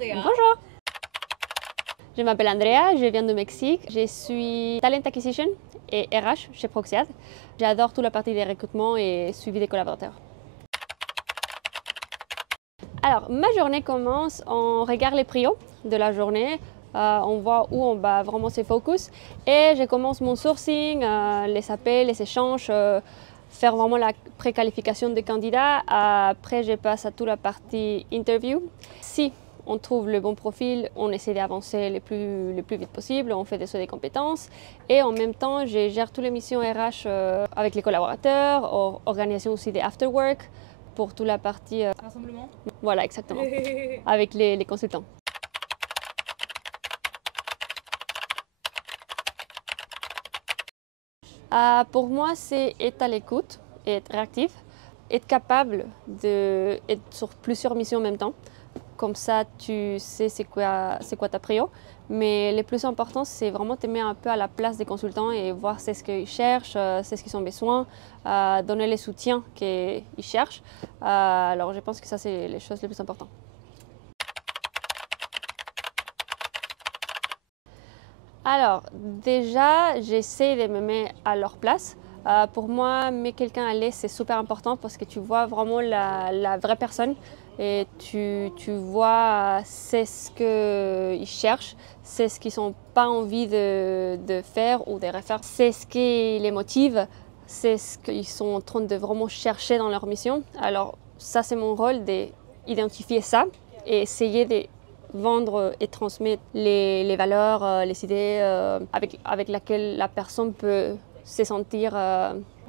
Andrea. Bonjour. Je m'appelle Andrea, je viens du Mexique. Je suis Talent Acquisition et RH chez Proxiad. J'adore toute la partie des recrutements et suivi des collaborateurs. Alors, ma journée commence, on regarde les prios de la journée, on voit où on va vraiment se focus et je commence mon sourcing, les appels, les échanges, faire vraiment la préqualification des candidats. Après, je passe à toute la partie interview. Si on trouve le bon profil, on essaie d'avancer le plus vite possible, on fait des sauts des compétences et en même temps, je gère toutes les missions RH avec les collaborateurs, organisation aussi des after-work pour toute la partie... Rassemblement. Voilà, exactement, avec les consultants. Pour moi, c'est être à l'écoute, être réactif, être capable d'être sur plusieurs missions en même temps. Comme ça, tu sais c'est quoi ta prio. Mais le plus important, c'est vraiment te mettre un peu à la place des consultants et voir c'est ce qu'ils cherchent, c'est ce qu'ils ont besoin, donner les soutiens qu'ils cherchent. Alors, je pense que ça, c'est les choses les plus importantes. Alors, déjà, j'essaie de me mettre à leur place. Pour moi, mettre quelqu'un à l'aise, c'est super important parce que tu vois vraiment la vraie personne et tu vois c'est ce qu'ils cherchent, c'est ce qu'ils n'ont pas envie de faire ou de refaire, c'est ce qui les motive, c'est ce qu'ils sont en train de vraiment chercher dans leur mission. Alors, ça, c'est mon rôle d'identifier ça et essayer de vendre et transmettre les valeurs, les idées avec lesquelles la personne peut se sentir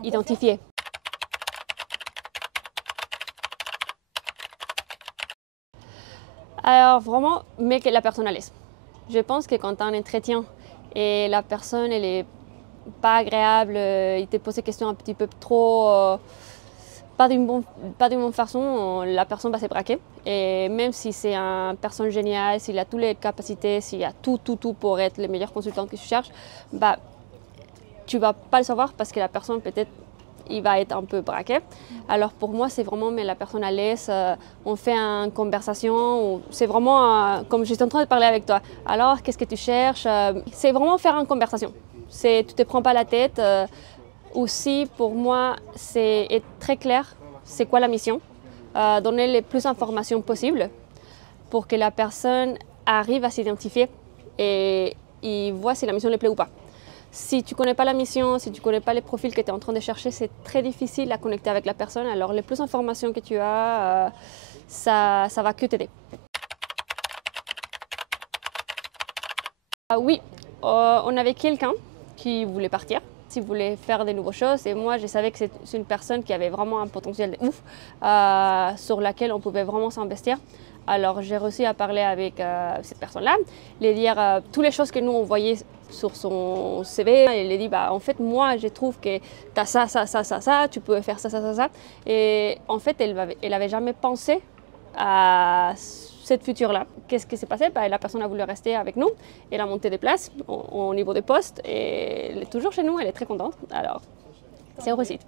identifiée. Alors vraiment, mais que la personne à l'aise. Je pense que quand tu as un entretien et la personne elle est pas agréable, il te pose des questions un petit peu trop... pas d'une bonne façon, la personne va se braquer. Et même si c'est une personne géniale, s'il a toutes les capacités, s'il a tout pour être le meilleur consultant que tu cherches, bah, tu ne vas pas le savoir parce que la personne peut-être il va être un peu braqué. Alors pour moi, c'est vraiment mettre la personne à l'aise, on fait une conversation, c'est vraiment comme je suis en train de parler avec toi. Alors, qu'est-ce que tu cherches? C'est vraiment faire une conversation. Tu ne te prends pas la tête. Aussi, pour moi, c'est être très clair, c'est quoi la mission, donner les plus d'informations possibles pour que la personne arrive à s'identifier et voit si la mission lui plaît ou pas. Si tu ne connais pas la mission, si tu ne connais pas les profils que tu es en train de chercher, c'est très difficile à connecter avec la personne. Alors, les plus d'informations que tu as, ça va que t'aider. Oui, on avait quelqu'un qui voulait partir, qui voulait faire de nouvelles choses. Et moi, je savais que c'est une personne qui avait vraiment un potentiel de ouf, sur laquelle on pouvait vraiment s'investir. Alors, j'ai réussi à parler avec cette personne-là, lui dire toutes les choses que nous, on voyait sur son CV. Elle lui dit, bah, en fait, moi, je trouve que tu as ça, tu peux faire ça. Et en fait, elle n'avait jamais pensé à cette future-là. Qu'est-ce qui s'est passé? Bah, la personne a voulu rester avec nous. Elle a monté des places au niveau des postes et elle est toujours chez nous. Elle est très contente. Alors, c'est une réussite.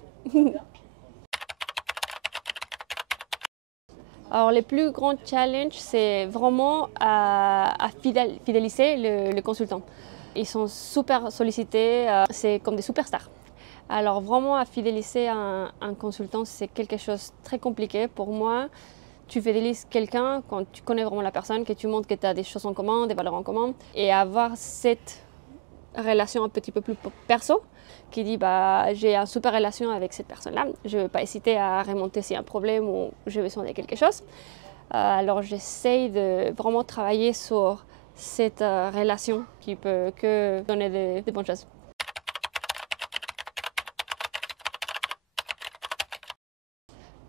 Alors, les plus grands challenges, c'est vraiment à fidéliser le consultant. Ils sont super sollicités, c'est comme des superstars. Alors, vraiment, à fidéliser un consultant, c'est quelque chose de très compliqué pour moi. Tu fidélises quelqu'un quand tu connais vraiment la personne, que tu montres que tu as des choses en commun, des valeurs en commun, et avoir cette relation un petit peu plus perso, qui dit bah, j'ai une super relation avec cette personne-là, je ne vais pas hésiter à remonter s'il y a un problème ou j'ai besoin de quelque chose. Alors j'essaye de vraiment travailler sur cette relation qui peut que donner des bonnes choses.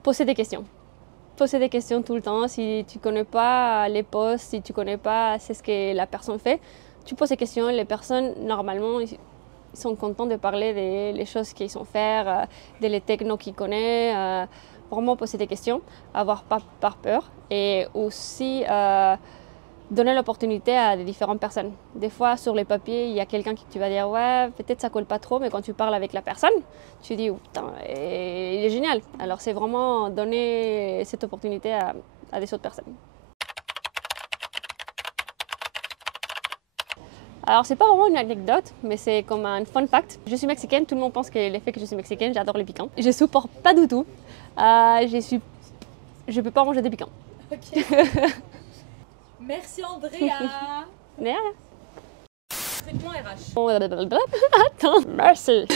Poser des questions. Poser des questions tout le temps. Si tu ne connais pas les postes, si tu ne connais pas ce que la personne fait, tu poses des questions. Les personnes, normalement, ils sont contents de parler des choses qu'ils sont faire, des technos qu'ils connaissent. Vraiment poser des questions, avoir pas peur et aussi donner l'opportunité à des différentes personnes. Des fois, sur les papiers, il y a quelqu'un qui tu vas dire ouais, peut-être ça colle pas trop, mais quand tu parles avec la personne, tu dis oh, putain, il est génial. Alors c'est vraiment donner cette opportunité à des autres personnes. Alors, c'est pas vraiment une anecdote, mais c'est comme un fun fact. Je suis mexicaine, tout le monde pense que l'effet que je suis mexicaine, j'adore les piquants. Je supporte pas du tout. Je peux pas manger des piquants. Ok. Merci Andrea. Mais Recrutement RH. attends, merci.